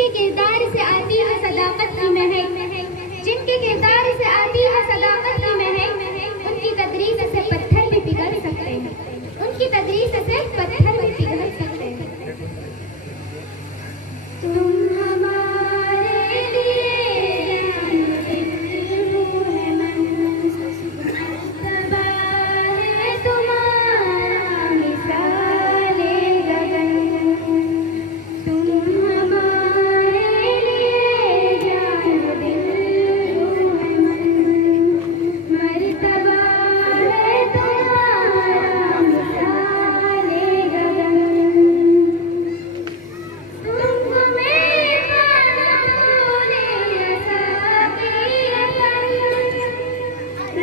کے کردار سے آتی ہے صداقت کی مہک، جن کے کردار سے آتی ہے صداقت کی مہک، ان کی تدریس سے پتھر بھی پگھل سکتے ہیں، ان کی تدریس سے پتھر بھی پگھل سکتے ہیں۔ تم ہمارے لیے جان دل روح من، مرتبہ ہے تمہارا مثال گگن۔ تم ہمارے لیے جان دل روح من، مرتبہ ہے تمہارا مثال گگن۔ تم ہمیں معلوم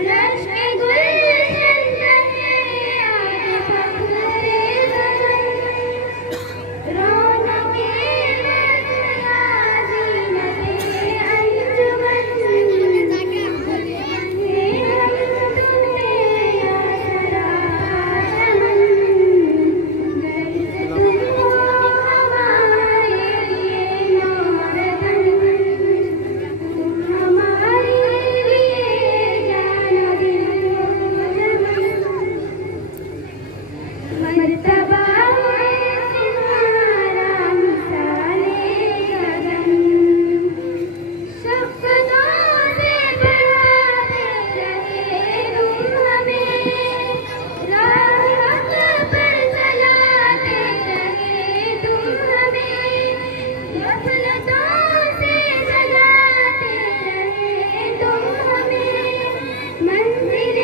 رشک گلشن رہے آج فخر زمن، رونق مدیحہ زینت انجمن، مرتبہ ہے تمہارا مثال گگن۔ شفقتوں سے بڑھاتے رہے تم ہمیں، راہ حق پر چلاتے رہے تم ہمیں، غفلتوں سے جگاتے رہے تم ہمیں، منزل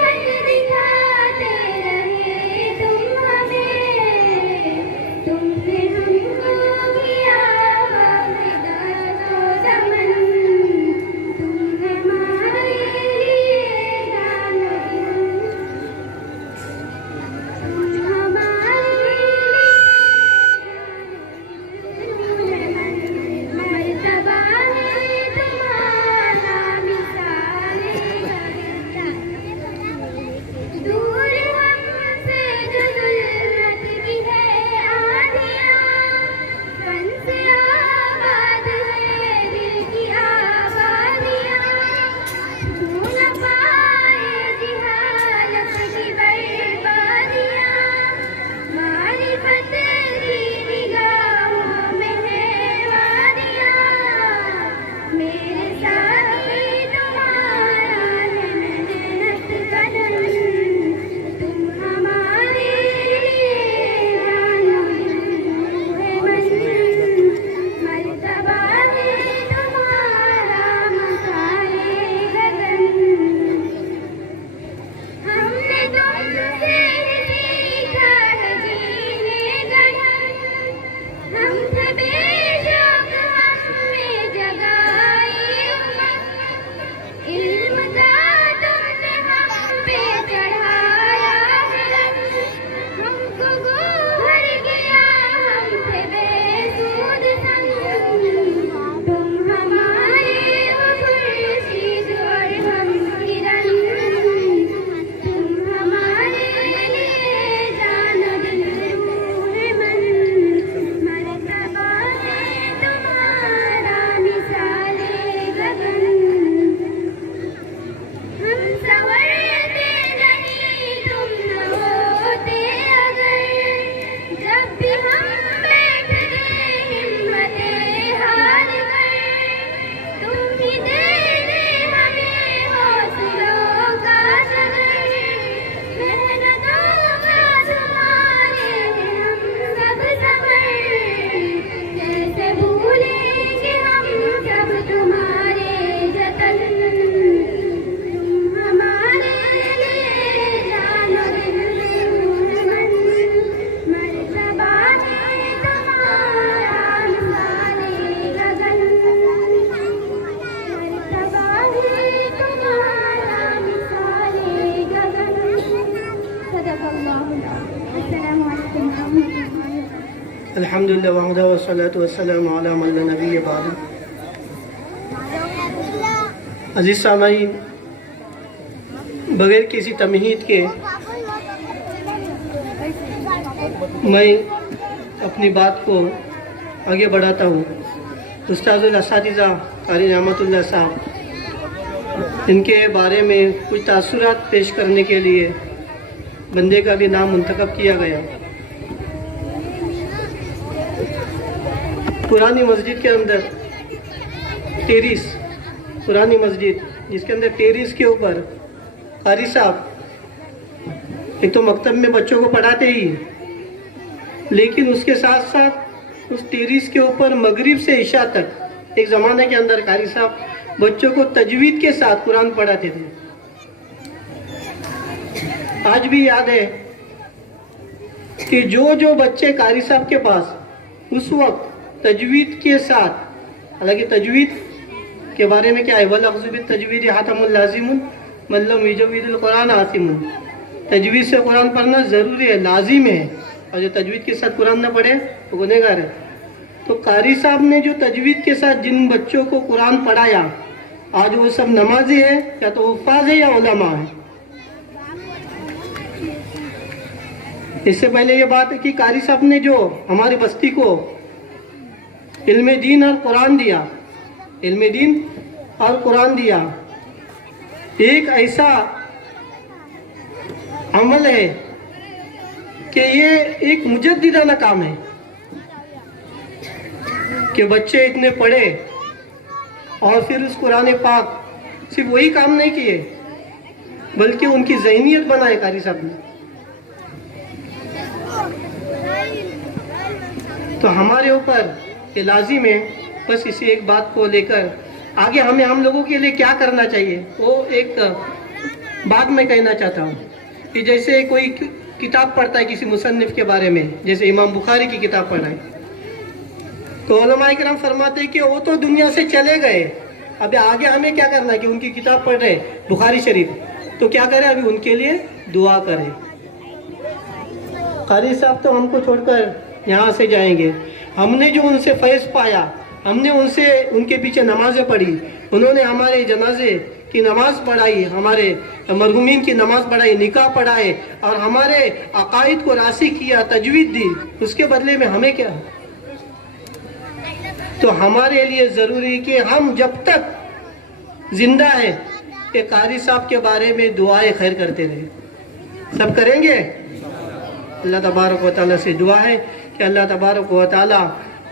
حق دکھاتے رہے تم ہمیں۔ تم سے ہم کو کیا وعدہ و دمن، تم ہمارے لیے جان و دل، تم ہمارے لیے مرتبہ ہے تمہارا مثال گگن۔ دور ہم سے جو ظلمت کی ہے آندیاں، فن سے آباد ہے دل کی آبادیاں، چھو نہ پائے جہالت کی بربادیاں، معرفت کی نگاہوں میں ہے وادیاں، میرے ساتھی تمہارا ہے محنت قدم، تم ہمارے لیے جان و دل ہے من، مرتبہ ہے تمہارا مثال گگن۔ ہم نے تم سے سیکھا ہے جینے گگن، ہم تھے بے شوق ہم میں جگائی امنگ، علم کا تم نے ہم پہ چڑھایا ہے رنگ، ہم کو گوہر گیا ہم تھے بے سود سنگ، تم ہمارے وہ خورشید اور ہم کرن، تم ہمارے لیے جان و دل روح من، مرتبہ ہے تمہارا مثال گگن۔ ہم سنورتے نہیں تم نہ ہوتے اگر، جب بھی ہم بیٹھ گئے ہمتیں ہار کر، تم ہی دے دے ہمیں حوصلوں کا شگر، محنتوں کا تمہارے ہیں ہم سب سفر، کیسے بھولیں گے ہم سب تمہارے جتن، تم ہمارے لیے جان و دل روح من، مرتبہ ہے تمہارا مثال گگن، مرتبہ ہے تمہارا مثال گگن۔ صدق اللہ العظیم۔ السلام علیکم ورحمۃ اللہ وبرکاتہ۔ الحمدللہ وحدہ والصلاۃ والسلام علی من لا نبی بعد۔ عزیز سامعین، بغیر کسی تمہید کے میں اپنی بات کو آگے بڑھاتا ہوں۔ उस्ताजुल असातिज़ा कारी रहमतुल्लाह साहब, इनके बारे में कुछ तासुरात पेश करने के लिए बंदे का भी नाम मुंतखब किया गया। पुरानी मस्जिद के अंदर टेरिस, पुरानी मस्जिद जिसके अंदर टेरिस के ऊपर कारी साहब एक तो मकतब में बच्चों को पढ़ाते ही, लेकिन उसके साथ साथ उस टेरिस के ऊपर मगरिब से इशा तक एक ज़माने के अंदर कारी साहब बच्चों को तजवीद के साथ कुरान पढ़ाते थे। आज भी याद है कि जो बच्चे कारी साहब के पास उस वक्त तजवीद के साथ, हालांकि तजवीद के बारे में क्या है, वलफ़्ज़ु बित्तजवीद हातमुल लाज़िमुन मन लम युजव्विदिल कुरान आसिमुन, तजवीद से कुरान पढ़ना ज़रूरी है, लाजिम है, और जो तजवीद के साथ कुरान न पढ़े तो गुनहगार है। तो कारी साहब ने जो तजवीद के साथ जिन बच्चों को कुरान पढ़ाया, आज वो सब नमाजी है या तो हुफ़ाज़ है या उलमा है। इससे पहले ये बात है कि कारी साहब ने जो हमारी बस्ती को इल्म दीन और कुरान दिया, इल्म दीन और कुरान दिया, एक ऐसा अमल है कि ये एक मुजद्दिदाना काम है कि बच्चे इतने पढ़े और फिर उस कुरान पाक सिर्फ वही काम नहीं किए बल्कि उनकी ज़हनियत बनाए कारी साहब ने। तो हमारे ऊपर ये लाजिम है बस इसी एक बात को लेकर आगे हम लोगों के लिए क्या करना चाहिए, वो एक बात मैं कहना चाहता हूँ कि जैसे कोई किताब पढ़ता है किसी मुसन्निफ के बारे में, जैसे इमाम बुखारी की किताब पढ़ा है, तो उलमा इकराम फरमाते हैं कि वो तो दुनिया से चले गए, अभी आगे हमें क्या करना है कि उनकी किताब पढ़ रहे बुखारी शरीफ, तो क्या करें, अभी उनके लिए दुआ करें। कारी साहब तो हमको छोड़कर यहाँ से जाएंगे, हमने जो उनसे फैज़ पाया, हमने उनके पीछे नमाज़ें पढ़ी, उन्होंने हमारे जनाजे की नमाज़ पढ़ाई, हमारे मरहुमीन की नमाज़ पढ़ाई, निकाह पढ़ाए और हमारे अकायद को रासी किया, तजवीद दी, उसके बदले में हमें क्या? तो हमारे लिए ज़रूरी है कि हम जब तक जिंदा है कि कारी साहब के बारे में दुआएं खैर करते रहे। सब करेंगे? अल्लाह तबारक व तआला से दुआ है कि अल्लाह तबारक व तआला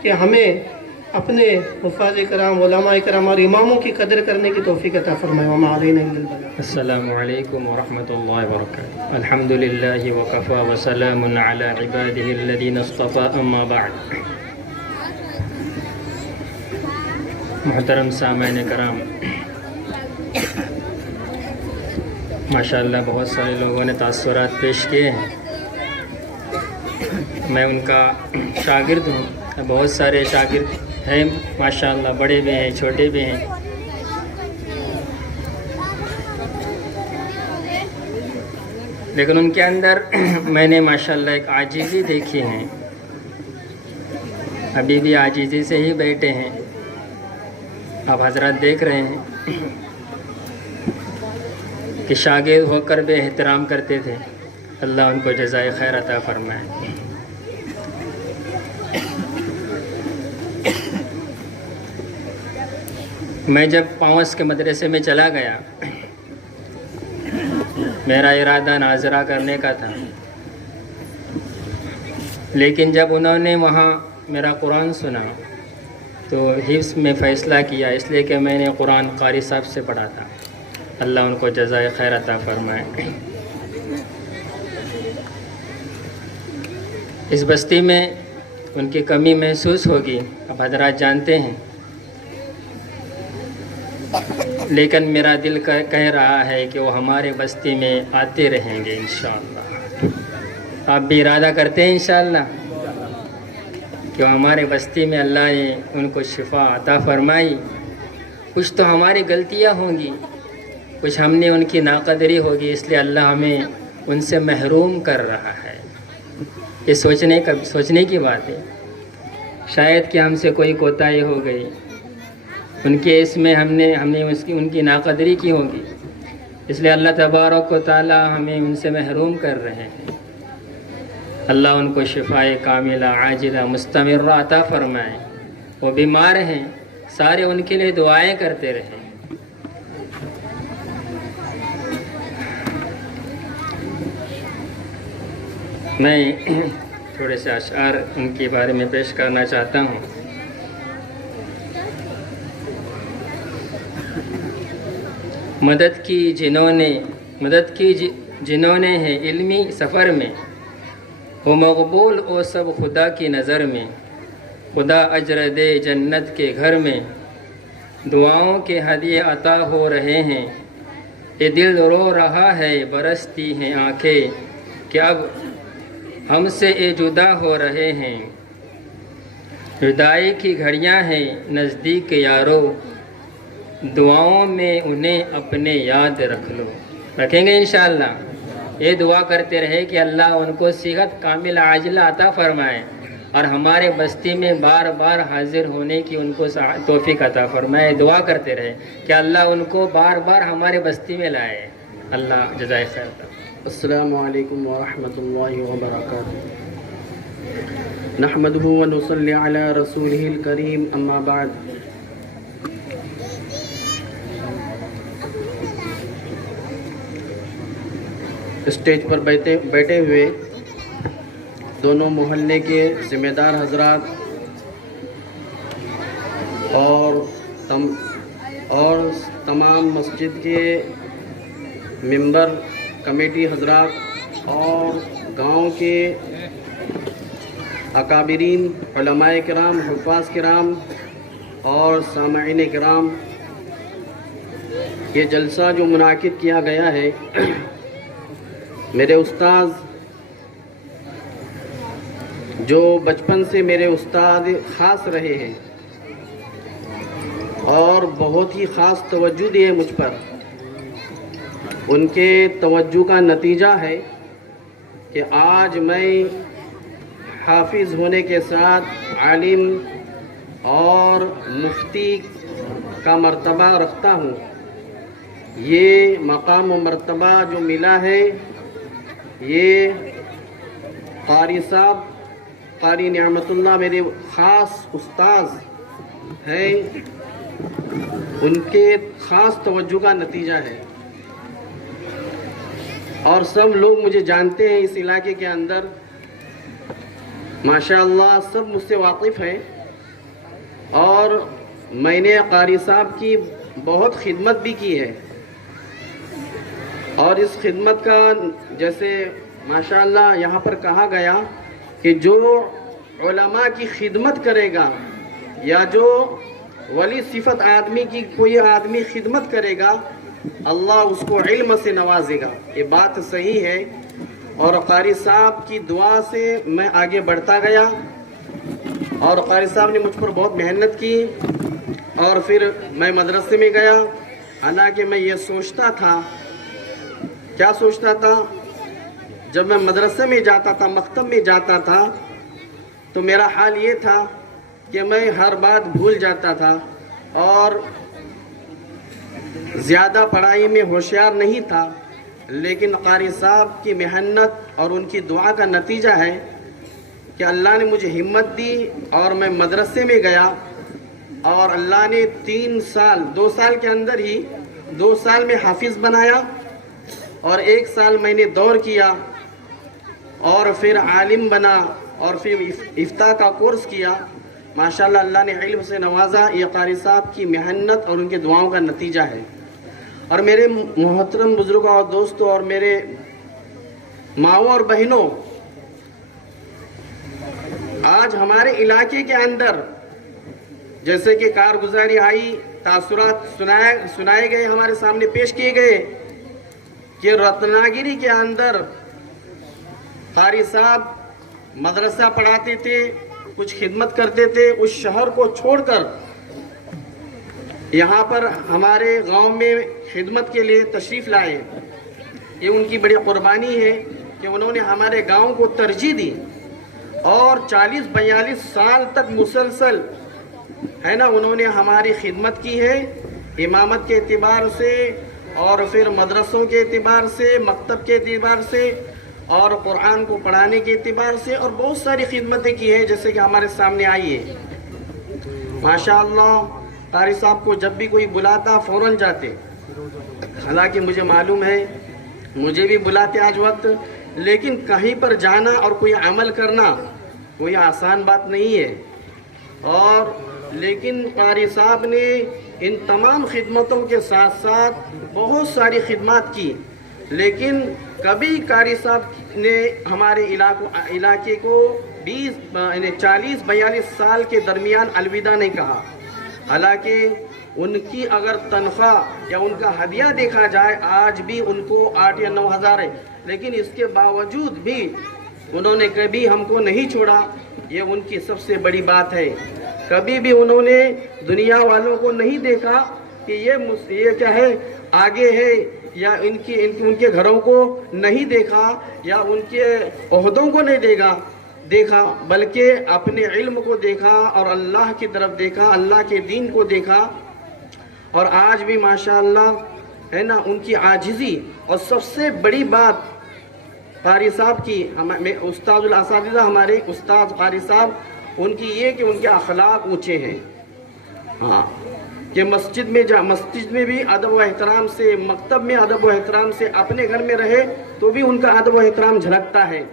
कि हमें अपने हुफ़ाज़ कराम, उलमा कराम और इमामों की कदर करने की तौफ़ीक़ अता फ़रमाए। वमा अलैना इल्लल बलाग। अस्सलामु अलैकुम व रहमतुल्लाहि व बरकातुहू। अल्हम्दुलिल्लाहि व कफ़ा व सलामुन अला इबादिहि अल्लज़ीना इस्तफ़ा, अम्मा बअद। मुहतरम सामईन कराम, माशाअल्लाह बहुत सारे लोगों ने तासुरात पेश किए हैं। मैं उनका शागिर्द हूँ, बहुत सारे शागिर्द हैं माशाअल्लाह, बड़े भी हैं छोटे भी हैं। लेकिन उनके अंदर मैंने माशाअल्लाह एक आजीज़ी देखी है, अभी भी आजीज़ी से ही बैठे हैं। आप हजरत देख रहे हैं कि शागिर्द होकर भी एहतराम करते थे। अल्लाह उनको जज़ाए खैर अता फरमाए। मैं जब पावस के मदरसे में चला गया, मेरा इरादा नाज़रा करने का था, लेकिन जब उन्होंने वहाँ मेरा कुरान सुना तो हिफ्ज़ में फ़ैसला किया, इसलिए कि मैंने कुरान कारी साहब से पढ़ा था। अल्लाह उनको जज़ाए खैर अता फरमाए। इस बस्ती में उनकी कमी महसूस होगी, अब हज़रात जानते हैं, लेकिन मेरा दिल कह रहा है कि वो हमारे बस्ती में आते रहेंगे इंशाअल्लाह। आप भी इरादा करते हैं इंशाअल्लाह कि हमारे बस्ती में अल्लाह ने उनको शिफा अता फरमाई। कुछ तो हमारी गलतियां होंगी, कुछ हमने उनकी नाक़दरी होगी, इसलिए अल्लाह हमें उनसे महरूम कर रहा है। ये सोचने की बात है। शायद कि हमसे कोई कोताही हो गई, उनके इसमें हमने उनकी नाक़दरी की होगी, इसलिए अल्लाह तबारक व तआला हमें उनसे महरूम कर रहे हैं। अल्लाह उनको शिफाए कामिला आजिला मुस्तमिर्रा अता फरमाए। वो बीमार हैं, سارے ان کے لیے دعائیں کرتے رہیں. میں تھوڑے سے اشعار ان کے بارے میں پیش کرنا چاہتا ہوں. مدد کی جنہوں نے ہے علمی سفر میں، ہو مقبول او سب خدا کی نظر میں. خدا اجر دے جنت کے گھر میں، دعاؤں کے ہدیے عطا ہو رہے ہیں. یہ دل رو رہا ہے برستی ہیں آنکھیں، کہ اب ہم سے اے جدا ہو رہے ہیں. جدائی کی گھڑیاں ہیں نزدیک یارو، دعاؤں میں انہیں اپنے یاد رکھ لو. رکھیں گے انشاءاللہ. یہ دعا کرتے رہے کہ اللہ ان کو صحت کامل عاجلہ عطا فرمائے اور ہمارے بستی میں بار بار حاضر ہونے کی ان کو توفیق عطا فرمائے. دعا کرتے رہے کہ اللہ ان کو بار بار ہمارے بستی میں لائے. اللہ جزائے خیر عطا. السلام علیکم ورحمۃ اللہ وبرکاتہ. نحمده ونصلی علی رسولہ الکریم، اما بعد. اسٹیج پر بیٹھے ہوئے دونوں محلے کے ذمہ دار حضرات اور تمام مسجد کے ممبر کمیٹی حضرات اور گاؤں کے اکابرین، علماء کرام، حفاظ کرام اور سامعین کرام، یہ جلسہ جو منعقد کیا گیا ہے، میرے استاذ جو بچپن سے میرے استاد خاص رہے ہیں اور بہت ہی خاص توجہ دی ہے مجھ پر، ان کے توجہ کا نتیجہ ہے کہ آج میں حافظ ہونے کے ساتھ عالم اور مفتی کا مرتبہ رکھتا ہوں. یہ مقام و مرتبہ جو ملا ہے، یہ قاری صاحب، قاری نعمت اللہ میرے خاص استاذ ہیں، ان کے خاص توجہ کا نتیجہ ہے. اور سب لوگ مجھے جانتے ہیں اس علاقے کے اندر، ماشاء اللہ سب مجھ سے واقف ہیں. اور میں نے قاری صاحب کی بہت خدمت بھی کی ہے، اور اس خدمت کا جیسے ماشاءاللہ یہاں پر کہا گیا کہ جو علماء کی خدمت کرے گا یا جو ولی صفت آدمی کی کوئی آدمی خدمت کرے گا، اللہ اس کو علم سے نوازے گا. یہ بات صحیح ہے. اور قاری صاحب کی دعا سے میں آگے بڑھتا گیا، اور قاری صاحب نے مجھ پر بہت محنت کی. اور پھر میں مدرسے میں گیا، حالانکہ میں یہ سوچتا تھا، کیا سوچتا تھا، جب میں مدرسے میں جاتا تھا، مکتب میں جاتا تھا، تو میرا حال یہ تھا کہ میں ہر بات بھول جاتا تھا اور زیادہ پڑھائی میں ہوشیار نہیں تھا. لیکن قاری صاحب کی محنت اور ان کی دعا کا نتیجہ ہے کہ اللہ نے مجھے ہمت دی اور میں مدرسے میں گیا، اور اللہ نے 2 سال کے اندر ہی 2 سال میں حافظ بنایا، اور 1 سال میں نے دور کیا، اور پھر عالم بنا، اور پھر افتاء کا کورس کیا. ماشاءاللہ اللہ نے علم سے نوازا. یہ قاری صاحب کی محنت اور ان کے دعاؤں کا نتیجہ ہے. اور میرے محترم بزرگوں اور دوستوں اور میرے ماؤں اور بہنوں، آج ہمارے علاقے کے اندر جیسے کہ کارگزاری آئی، تاثرات سنائے گئے، ہمارے سامنے پیش کیے گئے کہ رتناگری کے اندر قاری صاحب مدرسہ پڑھاتے تھے، کچھ خدمت کرتے تھے. اس شہر کو چھوڑ کر یہاں پر ہمارے گاؤں میں خدمت کے لیے تشریف لائے. یہ ان کی بڑی قربانی ہے کہ انہوں نے ہمارے گاؤں کو ترجیح دی، اور 40-42 سال تک مسلسل ہے نا انہوں نے ہماری خدمت کی ہے، امامت کے اعتبار سے، اور پھر مدرسوں کے اعتبار سے، مکتب کے اعتبار سے، اور قرآن کو پڑھانے کے اعتبار سے، اور بہت ساری خدمتیں کی ہیں جیسے کہ ہمارے سامنے آئی ہے. ماشاءاللہ قاری صاحب کو جب بھی کوئی بلاتا فوراً جاتے. حالانکہ مجھے معلوم ہے مجھے بھی بلاتے آج وقت, لیکن کہیں پر جانا اور کوئی عمل کرنا کوئی آسان بات نہیں ہے. اور لیکن قاری صاحب نے ان تمام خدمتوں کے ساتھ ساتھ بہت ساری خدمات کی, لیکن کبھی قاری صاحب نے ہمارے علاقے کو 40-42 سال کے درمیان الوداع نہیں کہا. حالانکہ ان کی اگر تنخواہ یا ان کا ہدیہ دیکھا جائے آج بھی ان کو 8 یا 9 ہزار ہے, لیکن اس کے باوجود بھی انہوں نے کبھی ہم کو نہیں چھوڑا. یہ ان کی سب سے بڑی بات ہے. کبھی بھی انہوں نے دنیا والوں کو نہیں دیکھا کہ یہ کیا ہے آگے ہے, یا ان کے گھروں کو نہیں دیکھا یا ان کے عہدوں کو نہیں دیکھا, بلکہ اپنے علم کو دیکھا اور اللہ کی طرف دیکھا, اللہ کے دین کو دیکھا. اور آج بھی ماشاءاللہ ہے نا ان کی عاجزی. اور سب سے بڑی بات قاری صاحب کی, استاد الاساتذہ ہمارے استاد قاری صاحب, ان کی یہ کہ ان کے اخلاق اونچے ہیں. ہاں کہ مسجد میں بھی ادب و احترام سے, مکتب میں ادب و احترام سے, اپنے گھر میں رہے تو بھی ان کا ادب و احترام جھلکتا ہے.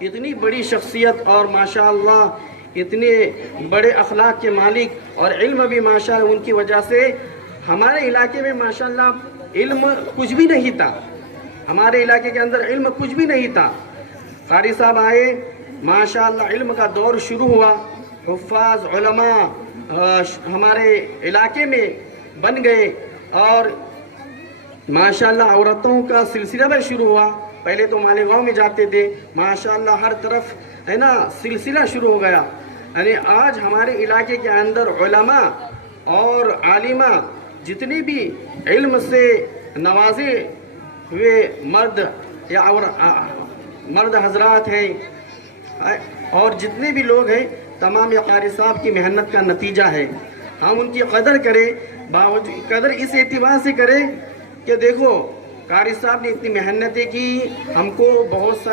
اتنی بڑی شخصیت اور ماشاءاللہ اتنے بڑے اخلاق کے مالک, اور علم بھی ماشاءاللہ ان کی وجہ سے ہمارے علاقے میں ماشاءاللہ علم کچھ بھی نہیں تھا. ہمارے علاقے کے اندر علم کچھ بھی نہیں تھا. قاری صاحب آئے, ماشاءاللہ علم کا دور شروع ہوا, حفاظ علماء ہمارے علاقے میں بن گئے, اور ماشاءاللہ عورتوں کا سلسلہ بھی شروع ہوا. پہلے تو مالیگاؤں میں جاتے تھے, ماشاءاللہ ہر طرف ہے نا سلسلہ شروع ہو گیا. یعنی آج ہمارے علاقے کے اندر علماء اور عالمہ جتنے بھی علم سے نوازے ہوئے مرد حضرات ہیں اور جتنے بھی لوگ ہیں, تمام یہ قاری صاحب کی محنت کا نتیجہ ہے. ہم ان کی قدر کریں, قدر اس اعتبار سے کریں کہ دیکھو قاری صاحب نے اتنی محنتیں کی, ہم کو بہت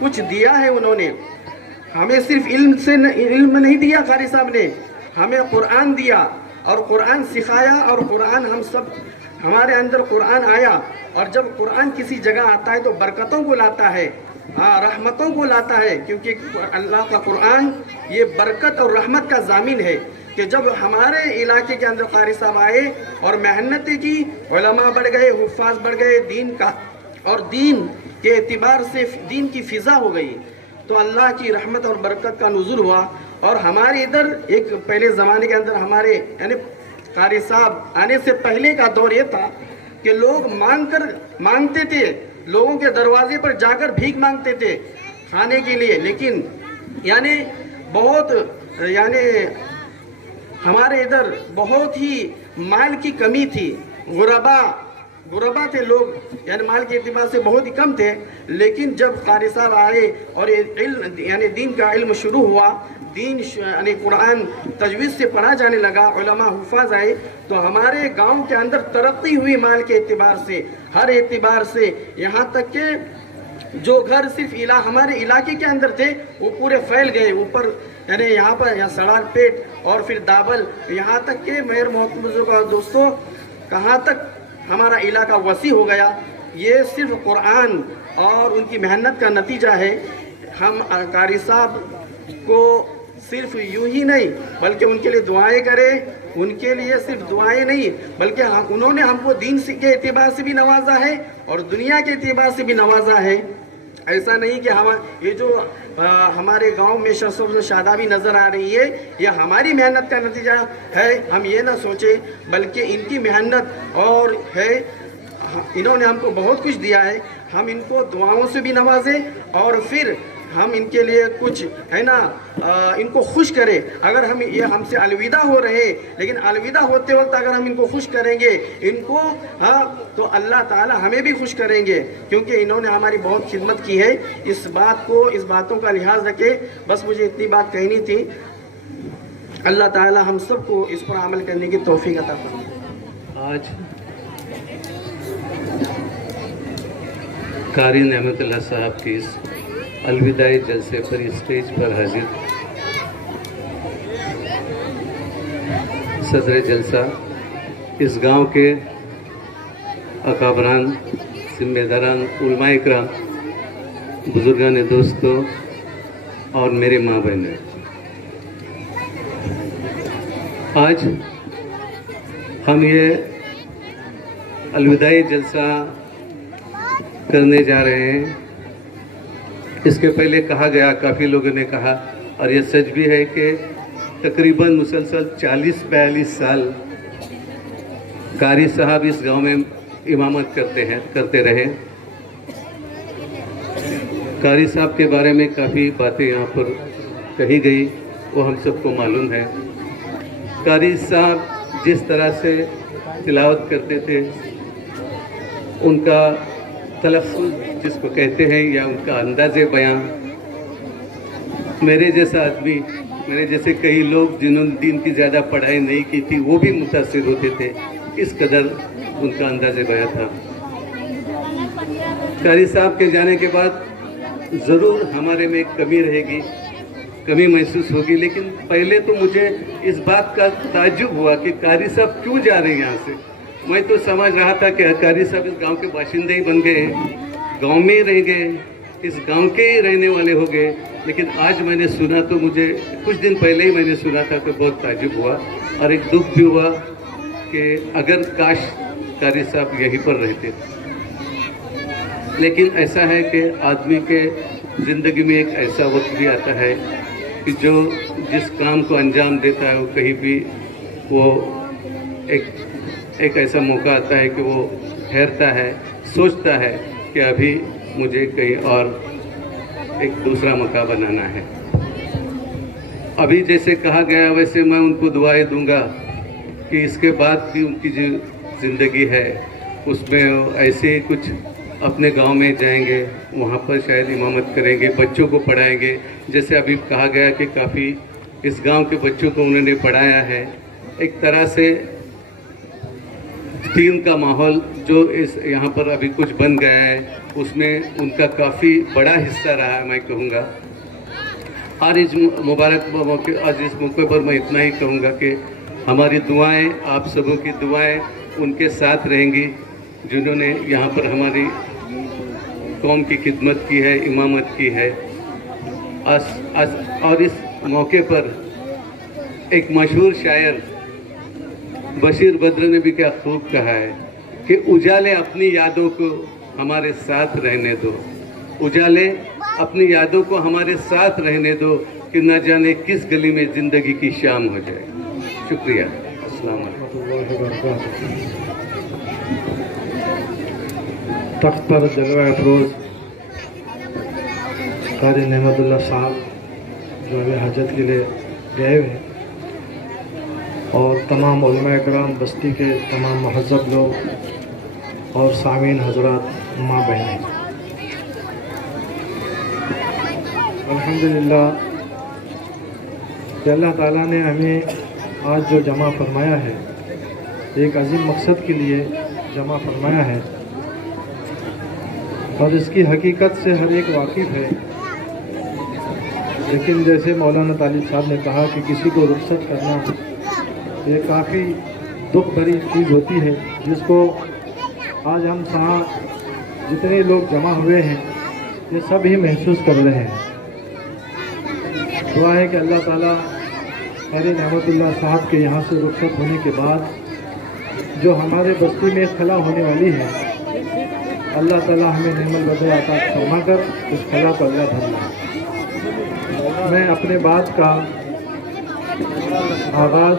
کچھ دیا ہے. انہوں نے ہمیں صرف علم نہیں دیا, قاری صاحب نے ہمیں قرآن دیا اور قرآن سکھایا, اور قرآن ہمارے اندر قرآن آیا. اور جب قرآن کسی جگہ آتا ہے تو برکتوں کو لاتا ہے, رحمتوں کو لاتا ہے, کیونکہ اللہ کا قرآن یہ برکت اور رحمت کا ضامن ہے. کہ جب ہمارے علاقے کے اندر قاری صاحب آئے اور محنتیں کی, علماء بڑھ گئے, حفاظ بڑھ گئے, دین کے اعتبار سے دین کی فضا ہو گئی, تو اللہ کی رحمت اور برکت کا نزول ہوا. اور ہمارے ادھر ایک پہلے زمانے کے اندر ہمارے یعنی قاری صاحب آنے سے پہلے کا دور یہ تھا کہ لوگ مانگتے تھے, لوگوں کے دروازے پر جا کر بھیک مانگتے تھے کھانے کے لیے. لیکن یعنی ہمارے ادھر بہت ہی مال کی کمی تھی, غربا تھے لوگ, یعنی مال کے اعتبار سے بہت ہی کم تھے. لیکن جب قاری صاحب آئے اور یعنی دین کا علم شروع ہوا, دین یعنی قرآن تجوید سے پڑھا جانے لگا, علماء حفاظ آئے, تو ہمارے گاؤں کے اندر ترقی ہوئی مال کے اعتبار سے, ہر اعتبار سے. یہاں تک کہ جو گھر صرف ہمارے علاقے کے اندر تھے وہ پورے پھیل گئے اوپر, یعنی یہاں سڑال پیٹ اور پھر دابل, یہاں تک کہ میرے محترم دوستوں کہاں تک ہمارا علاقہ وسیع ہو گیا. یہ صرف قرآن اور ان کی محنت کا نتیجہ ہے. ہم قاری صاحب کو صرف یوں ہی نہیں بلکہ ان کے لیے دعائیں کریں, ان کے لیے صرف دعائیں نہیں بلکہ انہوں نے ہم کو دین کے اعتبار سے بھی نوازا ہے اور دنیا کے اعتبار سے بھی نوازا ہے. ایسا نہیں کہ یہ جو ہمارے گاؤں میں شادابی نظر آ رہی ہے یہ ہماری محنت کا نتیجہ ہے, ہم یہ نہ سوچیں, بلکہ ان کی محنت اور ہے. انہوں نے ہم کو بہت کچھ دیا ہے, ہم ان کو دعاؤں سے بھی نوازیں اور پھر ہم ان کے لیے کچھ ہے نا ان کو خوش کریں. اگر ہم سے الوداع ہو رہے, لیکن الوداع ہوتے وقت اگر ہم ان کو خوش کریں گے ان کو تو اللہ تعالی ہمیں بھی خوش کریں گے, کیونکہ انہوں نے ہماری بہت خدمت کی ہے. اس باتوں کا لحاظ رکھے. بس مجھے اتنی بات کہنی تھی. اللہ تعالی ہم سب کو اس پر عمل کرنے کی توفیق عطا فرمائے. آج قاری نعمت اللہ صاحب کی اس الوداعی جلسے پر اسٹیج پر حاضر सदर जलसा, इस गांव के अकाबरान, जिम्मेदारान, उलमा इकराम, बुजुर्गान दोस्तों और मेरे माँ बहनें, आज हम ये अलविदाई जलसा करने जा रहे हैं। इसके पहले कहा गया, काफ़ी लोगों ने कहा, और ये सच भी है कि तकरीबन मुसलसल 40-42 साल कारी साहब इस गांव में इमामत करते रहे। कारी साहब के बारे में काफ़ी बातें यहाँ पर कही गई, वो हम सबको मालूम है। कारी साहब जिस तरह से तिलावत करते थे, उनका तलफ़्फ़ुज़ जिसको कहते हैं या उनका अंदाज़े बयां, मेरे जैसा आदमी, मेरे जैसे कई लोग जिन्होंने दीन की ज़्यादा पढ़ाई नहीं की थी, वो भी मुतासिर होते थे, इस कदर उनका अंदाज़े बयां था। कारी साहब के जाने के बाद ज़रूर हमारे में एक कमी रहेगी, कमी महसूस होगी, लेकिन पहले तो मुझे इस बात का ताज्जुब हुआ कि कारी साहब क्यों जा रहे हैं यहाँ से। मैं तो समझ रहा था कि कारी साहब इस गांव के बाशिंदे ही बन गए, गांव में ही रह गए, इस गांव के ही रहने वाले हो गए। लेकिन आज मैंने सुना तो मुझे कुछ दिन पहले ही मैंने सुना था तो बहुत ताज्जुब हुआ और एक दुख भी हुआ कि अगर काश कारी साहब यहीं पर रहते। लेकिन ऐसा है कि आदमी के ज़िंदगी में एक ऐसा वक्त भी आता है कि जो जिस काम को अंजाम देता है वो कहीं भी वो एक ऐसा मौका आता है कि वो ठहरता है, सोचता है कि अभी मुझे कहीं और एक दूसरा मौका बनाना है। अभी जैसे कहा गया वैसे मैं उनको दुआएं दूंगा कि इसके बाद भी उनकी जो ज़िंदगी है उसमें ऐसे ही कुछ अपने गांव में जाएंगे, वहाँ पर शायद इमामत करेंगे, बच्चों को पढ़ाएंगे। जैसे अभी कहा गया कि काफ़ी इस गांव के बच्चों को उन्होंने पढ़ाया है। एक तरह से दीन का माहौल जो इस यहाँ पर अभी कुछ बन गया है उसमें उनका काफ़ी बड़ा हिस्सा रहा है, मैं कहूँगा। और इस मुबारक मौके, आज इस मौके पर मैं इतना ही कहूँगा कि हमारी दुआएं, आप सबों की दुआएं उनके साथ रहेंगी जिन्होंने यहाँ पर हमारी कौम की खिदमत की है, इमामत की है। और इस मौके पर एक मशहूर शायर बशीर बद्र ने भी क्या खूब कहा है कि उजाले अपनी यादों को हमारे साथ रहने दो, उजाले अपनी यादों को हमारे साथ रहने दो कि न जाने किस गली में ज़िंदगी की शाम हो जाए। शुक्रिया। अस्सलाम वालेकुम। तख्त पर जलवा अफरोज़ कारी नेमतुल्लाह साहब जो अभी हजत के लिए गए हुए हैं, और तमाम उलमा इकराम, बस्ती के तमाम महज़ब लोग और सामीन हज़रात, माँ बहनें, अल्हम्दुलिल्लाह कि अल्लाह ताला ने हमें आज जो जमा फरमाया है, एक अजीम मकसद के लिए जमा फरमाया है और इसकी हकीकत से हर एक वाकिफ़ है। लेकिन जैसे मौलाना तालिब साहब ने कहा कि किसी को रुखसत करना ये काफ़ी दुख भरी चीज़ होती है, जिसको आज हम यहाँ जितने लोग जमा हुए हैं ये सब ही महसूस कर रहे हैं। दुआ है कि अल्लाह ताला कारी नेमतुल्लाह साहब के यहाँ से रुखसत होने के बाद जो हमारे बस्ती में खला होने वाली है, अल्लाह ताला हमें नेमत बदल अता फरमा कर उस खला को अल्लाह भर ले। मैं अपने बात का आगाज़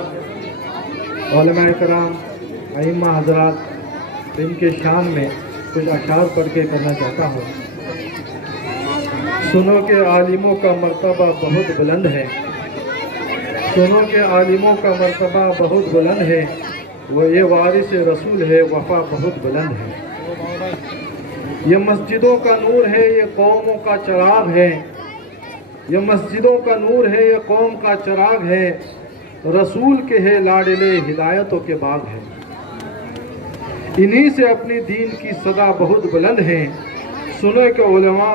उलमा इकराम, अइम्मा हज़रात, इनके शान में कुछ अशार पढ़ के करना चाहता हूँ। सुनो के आलिमों का मर्तबा बहुत बुलंद है, सुनो के आलिमों का मर्तबा बहुत बुलंद है, वो ये वारिस रसूल है, वफ़ा बहुत बुलंद है। ये मस्जिदों का नूर है, ये कौमों का चिराग है, ये मस्जिदों का नूर है, ये कौम का चिराग है, रसूल के है लाडले हिदायतों के बाग है। इन्हीं से अपनी दीन की सदा बहुत बुलंद है, सुने के उलमा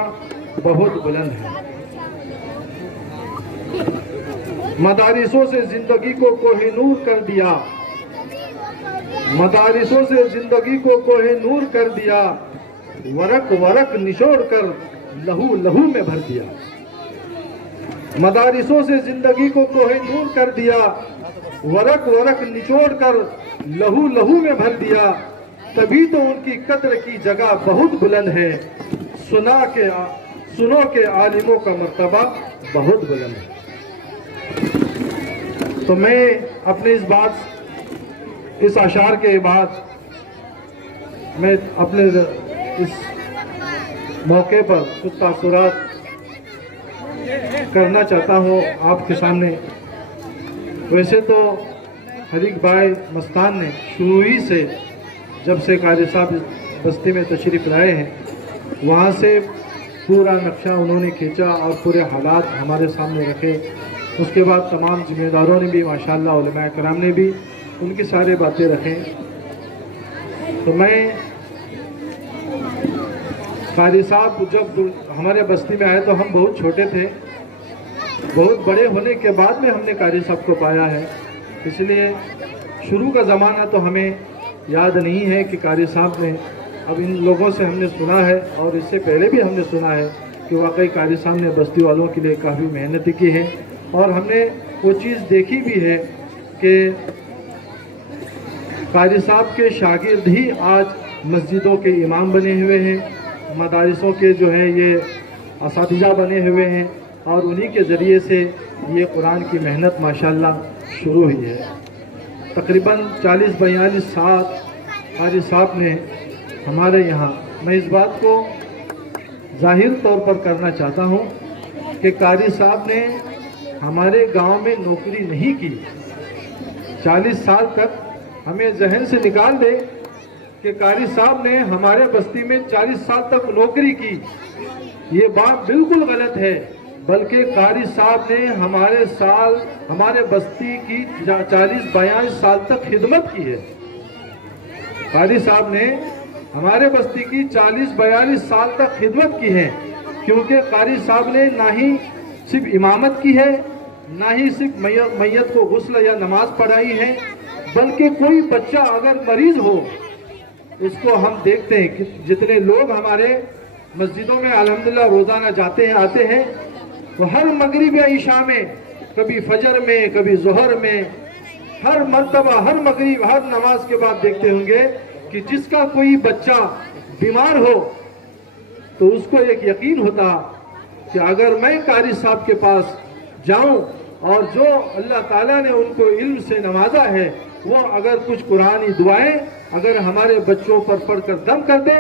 बहुत बुलंद है। मदारिसों से जिंदगी को कोहिनूर कर दिया, मदारिसों से जिंदगी को कोहिनूर कर दिया, वरक वरक निचोड़ कर लहू लहू में भर दिया। मदारिसों से जिंदगी को कोहिनूर कर दिया, वरक वरक निचोड़ कर लहू लहू में भर दिया। तभी तो उनकी कद्र की जगह बहुत बुलंद है, सुनो के आलिमों का मर्तबा बहुत बुलंद है। तो मैं अपने इस अशार के बाद मैं अपने इस मौके पर कुछ तासुरात करना चाहता हूँ आपके सामने। वैसे तो हरीक भाई मस्तान ने शुरू ही से जब से कारी साहब इस बस्ती में तशरीफ़ लाए हैं वहाँ से पूरा नक्शा उन्होंने खींचा और पूरे हालात हमारे सामने रखे। उसके बाद तमाम ज़िम्मेदारों ने भी माशाअल्लाह उलमाए कराम ने भी उनकी सारी बातें रखें। तो मैं कारी साहब जब हमारे बस्ती में आए तो हम बहुत छोटे थे, बहुत बड़े होने के बाद में हमने कारी साहब को पाया है, इसलिए शुरू का ज़माना तो हमें याद नहीं है कि कारी साहब ने, अब इन लोगों से हमने सुना है और इससे पहले भी हमने सुना है कि वाकई कारी साहब ने बस्ती वालों के लिए काफ़ी मेहनत की है और हमने वो चीज़ देखी भी है कि कारी साहब के शागिर्द ही आज मस्जिदों के इमाम बने हुए हैं, मदारिसों के जो है ये असातिज़ा बने हुए हैं और उन्हीं के ज़रिए से ये कुरान की मेहनत माशाअल्लाह शुरू हुई है। तकरीबन 40-42 साल कारी साहब ने हमारे यहाँ, मैं इस बात को ज़ाहिर तौर पर करना चाहता हूँ कि कारी साहब ने हमारे गांव में नौकरी नहीं की। 40 साल तक हमें जहन से निकाल दे कि कारी साहब ने हमारे बस्ती में 40 साल तक नौकरी की, ये बात बिल्कुल गलत है। बल्कि कारी साहब ने हमारे बस्ती की 40-42 साल तक खिदमत की है। कारी साहब ने हमारे बस्ती की 40-42 साल तक खिदमत की है, क्योंकि कारी साहब ने ना ही सिर्फ इमामत की है, ना ही सिर्फ मैयत को गुस्ल या नमाज पढ़ाई है, बल्कि कोई बच्चा अगर मरीज हो, इसको हम देखते हैं कि जितने लोग हमारे मस्जिदों में अल्हम्दुलिल्लाह रोज़ाना जाते हैं आते हैं, वो हर मगरिब या इशा में, कभी फजर में, कभी ज़ोहर में, हर मर्तबा, हर मगरिब, हर नमाज के बाद देखते होंगे कि जिसका कोई बच्चा बीमार हो तो उसको एक यकीन होता कि अगर मैं कारी साहब के पास जाऊं और जो अल्लाह ताला ने उनको इल्म से नवाजा है वो अगर कुछ कुरानी दुआएं अगर हमारे बच्चों पर पढ़कर दम कर दे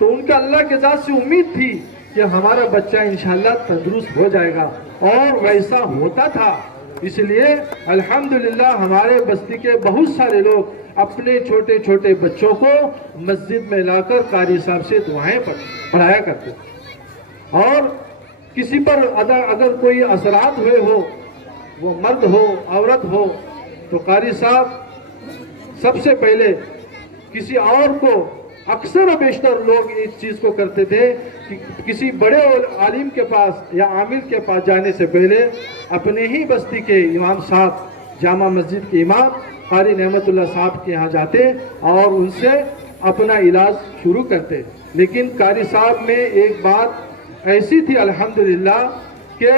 तो उनका अल्लाह के ज़ात से उम्मीद थी कि हमारा बच्चा इंशाअल्लाह तंदुरुस्त हो जाएगा, और वैसा होता था। इसलिए अल्हम्दुलिल्लाह हमारे बस्ती के बहुत सारे लोग अपने छोटे छोटे बच्चों को मस्जिद में लाकर कारी साहब से दुआएं पढ़ाया करते थे। और किसी पर अगर कोई असरात हुए हो, वो मर्द हो औरत हो, तो कारी साहब सबसे पहले किसी और को, अक्सर बेशतर लोग इस चीज़ को करते थे कि किसी बड़े आलिम के पास या आमिर के पास जाने से पहले अपने ही बस्ती के इमाम साहब, जामा मस्जिद के इमाम कारी नेमतुल्लाह साहब के यहाँ जाते और उनसे अपना इलाज शुरू करते। लेकिन कारी साहब में एक बात ऐसी थी अल्हम्दुलिल्लाह कि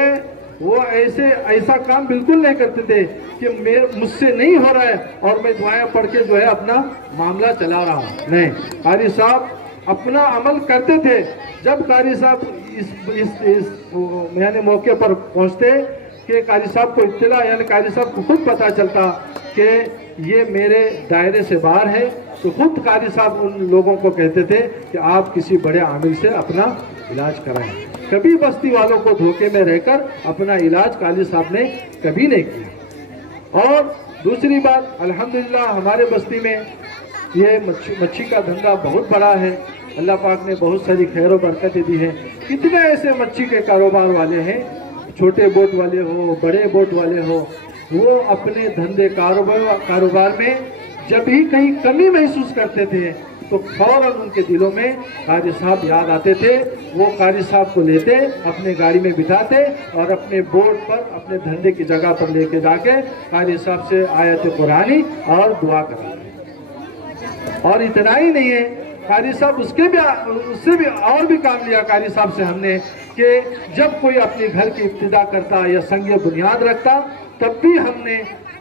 वो ऐसा काम बिल्कुल नहीं करते थे कि मुझसे नहीं हो रहा है और मैं दुआएं पढ़ के जो है अपना मामला चला रहा हूँ। नहीं, कारी साहब अपना अमल करते थे। जब कारी साहब इस यानी मौके पर पहुँचते कि कारी साहब को इत्तला, यानी कारी साहब को खुद पता चलता कि ये मेरे दायरे से बाहर है, तो खुद कारी साहब उन लोगों को कहते थे कि आप किसी बड़े आमिल से अपना इलाज कराएं। कभी बस्ती वालों को धोखे में रहकर अपना इलाज कारी साहब ने कभी नहीं किया। और दूसरी बात, अल्हम्दुलिल्लाह हमारे बस्ती में ये मच्छी का धंधा बहुत बड़ा है। अल्लाह पाक ने बहुत सारी खैर और बरकतें दी हैं। कितने ऐसे मच्छी के कारोबार वाले हैं, छोटे बोट वाले हो, बड़े बोट वाले हो, वो अपने धंधे कारोबार में जब भी कहीं कमी महसूस करते थे तो फौरन उनके दिलों में कारी साहब याद आते थे। वो कारी साहब को लेते, अपने गाड़ी में बिठाते और अपने बोर्ड पर, अपने धंधे की जगह पर लेके जाके कारी साहब से आयत कुरानी और दुआ कराते। और इतना ही नहीं है, कारी साहब उससे भी और भी काम लिया कारी साहब से हमने कि जब कोई अपने घर की इब्तिदा करता या संग बुनियाद रखता, तब भी हमने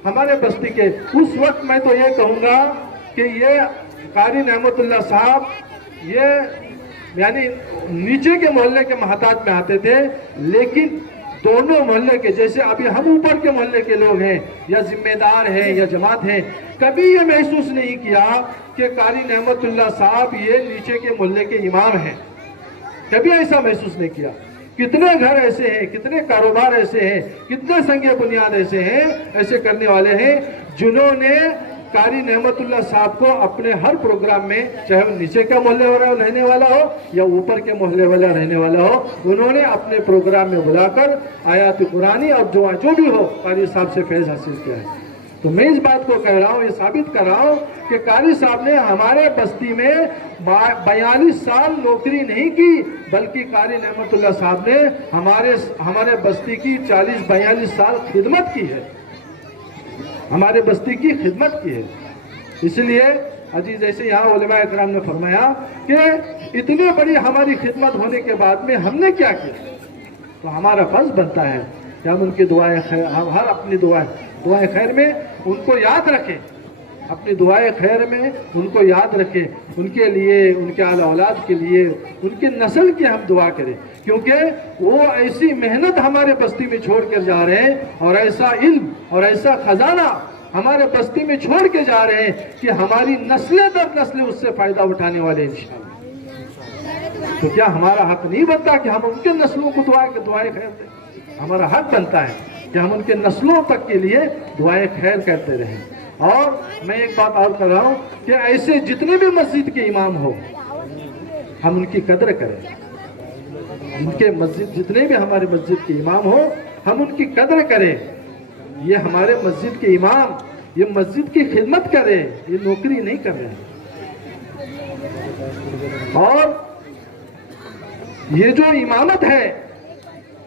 हमारे बस्ती के उस वक्त, मैं तो ये कहूँगा कि ये कारी नेमतुल्लाह साहब ये यानी नीचे के मोहल्ले के महताज में आते थे, लेकिन दोनों मोहल्ले के, जैसे अभी हम ऊपर के मोहल्ले के लोग हैं या जिम्मेदार हैं या जमात हैं, कभी ये महसूस नहीं किया कि कारी नेमतुल्लाह साहब ये नीचे के मोहल्ले के इमाम हैं। कभी ऐसा महसूस नहीं किया। कितने घर ऐसे हैं, कितने कारोबार ऐसे हैं, कितने संगे बुनियाद ऐसे हैं, ऐसे करने वाले हैं जिन्होंने कारी नेमतुल्लाह साहब को अपने हर प्रोग्राम में, चाहे वो नीचे का मोहल्ले वाला रहने वाला हो या ऊपर के मोहल्ले वाला रहने वाला हो, उन्होंने अपने प्रोग्राम में बुलाकर आयत कुरानी और दुआ जो भी हो कारी साहब से फैज़ हासिल किया है। तो मैं इस बात को कह रहा हूँ, ये साबित कर रहा हूँ कि कारी साहब ने हमारे बस्ती में 42 साल नौकरी नहीं की, बल्कि कारी नेमतुल्लाह साहब ने हमारे बस्ती की 40-42 साल खिदमत की है, हमारे बस्ती की खिदमत की है। इसलिए अजी जैसे यहाँ उलमा इकराम ने फरमाया कि इतनी बड़ी हमारी खिदमत होने के बाद में हमने क्या किया, तो हमारा फर्ज बनता है कि हम उनकी दुआएं खैर, हम हर अपनी दुआएं खैर में उनको याद रखें, अपनी दुआएं खैर में उनको याद रखें, उनके लिए, उनके आला औलाद के लिए, उनके नस्ल की हम दुआ करें, क्योंकि वो ऐसी मेहनत हमारे बस्ती में छोड़ कर जा रहे हैं और ऐसा इल्म और ऐसा खजाना हमारे बस्ती में छोड़ के जा रहे हैं कि हमारी नस्लें दर नस्लें उससे फायदा उठाने वाले इंशाअल्लाह। तो क्या हमारा हक नहीं बनता कि हम उनके नस्लों को दुआएं खैर दें? हमारा हक बनता है कि हम उनके नस्लों तक के लिए दुआएं खैर करते रहें। और मैं एक बात और कर रहा हूँ कि ऐसे जितने भी मस्जिद के इमाम हो, हम उनकी कदर करें। उनके मस्जिद, जितने भी हमारे मस्जिद के इमाम हो, हम उनकी कदर करें। ये हमारे मस्जिद के इमाम, ये मस्जिद की खिदमत करें, ये नौकरी नहीं कर रहे हैं। और ये जो इमामत है,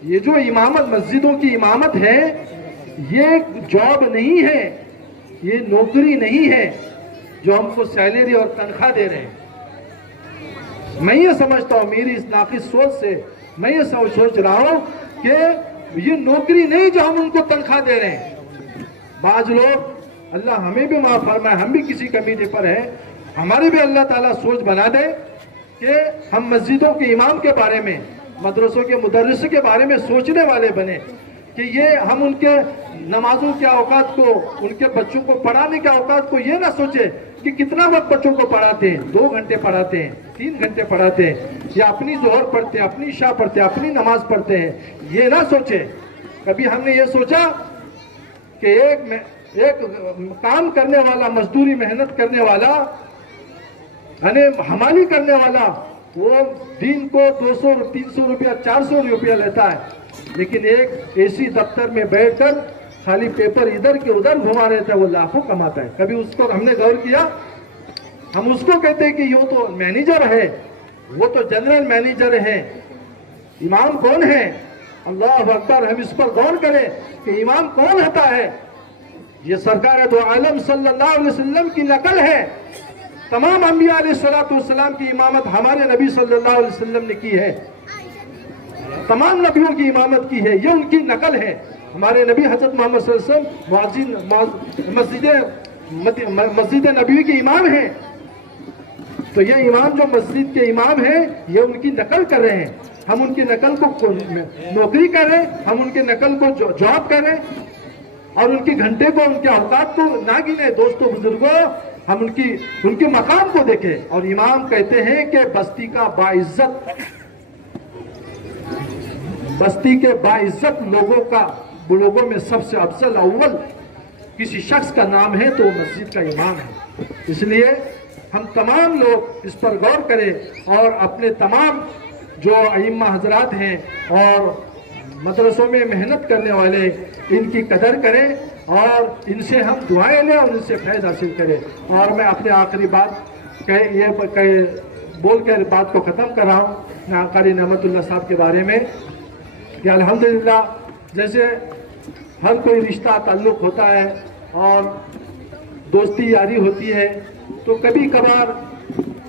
ये जो इमामत, मस्जिदों की इमामत है, ये जॉब नहीं है, ये नौकरी नहीं है जो हमको सैलरी और तनख्वाह दे रहे हैं। मैं ये समझता हूँ, मेरी इस नाक़िस सोच से मैं ये सोच रहा हूँ कि ये नौकरी नहीं जो हम उनको तनख्वाह दे रहे हैं। बाज लोग, अल्लाह हमें भी माफ़ फरमाए, हम भी किसी कमीटी पर हैं, हमारी भी अल्लाह ताला सोच बना दे कि हम मस्जिदों के इमाम के बारे में, मदरसों के मुदर्रिस के बारे में सोचने वाले बने कि ये हम उनके नमाजों के औकात को, उनके बच्चों को पढ़ाने के औकात को ये ना सोचे कि कितना वक्त बच्चों को पढ़ाते हैं, 2 घंटे पढ़ाते हैं, 3 घंटे पढ़ाते हैं, या अपनी जोहर पढ़ते हैं, अपनी इशा पढ़ते हैं, अपनी नमाज पढ़ते हैं, ये ना सोचे। कभी हमने ये सोचा कि एक काम करने वाला, मजदूरी मेहनत करने वाला, हमाली करने वाला, वो दिन को 200-300 रुपया, 400 रुपया लेता है, लेकिन एक एसी दफ्तर में बैठकर खाली पेपर इधर के उधर घुमा रहता है, वो लाखों कमाता है। कभी उसको हमने गौर किया? हम उसको कहते हैं कि ये तो मैनेजर है, वो तो जनरल मैनेजर है। इमाम कौन है? अल्लाह अकबर। हम इस पर गौर करें कि इमाम कौन होता है। ये सरकार दो आलम सल्लल्लाहु अलैहि वसल्लम की नकल है। तमाम अंबिया अलैहिस्सलाम की इमामत हमारे नबी सल्लल्लाहु अलैहि वसल्लम ने की है, तमाम नबियों की इमामत की है, ये उनकी नकल है। हमारे नबी हजरत मोहम्मद सल्लल्लाहु अलैहि वसल्लम मस्जिद नबी के इमाम हैं। तो ये इमाम जो मस्जिद के इमाम हैं, ये उनकी नकल कर रहे हैं। हम उनकी नकल को नौकरी करें, हम उनके नकल को जॉब करें और उनके घंटे को, उनके औकात को ना गिने। दोस्तों बुजुर्गों, हम उनके मकाम को देखें। और इमाम कहते हैं कि बस्ती का बाइज्जत, बस्ती के बाइज्जत लोगों में सबसे अफजल अव्वल किसी शख्स का नाम है तो मस्जिद का इमाम है। इसलिए हम तमाम लोग इस पर गौर करें और अपने तमाम जो अइम्मा हजरात हैं और मदरसों में मेहनत करने वाले, इनकी कदर करें اور ان سے ہم دعائیں لیں اور ان سے فیض حاصل کریں. اور میں اپنے آخری بات بول کر بات کو ختم کر رہا ہوں میں قاری نعمت اللہ صاحب کے بارے میں کہ الحمدللہ جیسے ہر کوئی رشتہ تعلق ہوتا ہے اور دوستی یاری ہوتی ہے تو کبھی کبھار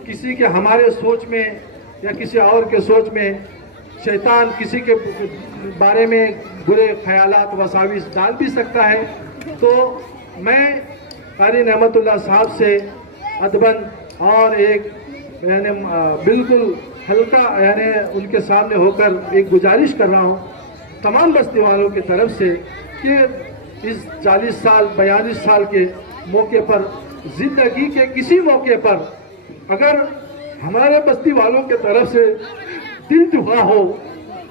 کسی کے ہمارے سوچ میں یا کسی اور کے سوچ میں شیطان کسی کے بارے میں برے خیالات وساوس ڈال بھی سکتا ہے. تو میں قاری نعمت اللہ صاحب سے ادباً اور ایک یعنی بالکل ہلکا یعنی ان کے سامنے ہو کر ایک گزارش کر رہا ہوں تمام بستی والوں کی طرف سے کہ اس 40 سال 42 سال کے موقع پر زندگی کے کسی موقع پر اگر ہمارے بستی والوں کے طرف سے دل دکھا ہو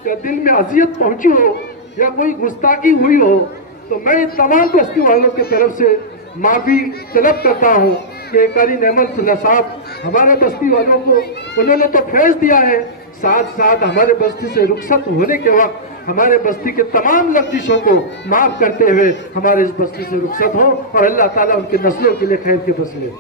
یا دل میں اذیت پہنچی ہو یا کوئی گستاخی ہوئی ہو تو میں تمام بستی والوں کی طرف سے معافی طلب کرتا ہوں کہ قاری نعمت اللہ صاحب ہمارے بستی والوں کو انہوں نے تو فیض دیا ہے ساتھ ساتھ ہمارے بستی سے رخصت ہونے کے وقت ہمارے بستی کے تمام لغزشوں کو معاف کرتے ہوئے ہمارے اس بستی سے رخصت ہوں اور اللہ تعالیٰ ان کی نسلوں کے لیے خیر کے فیصلے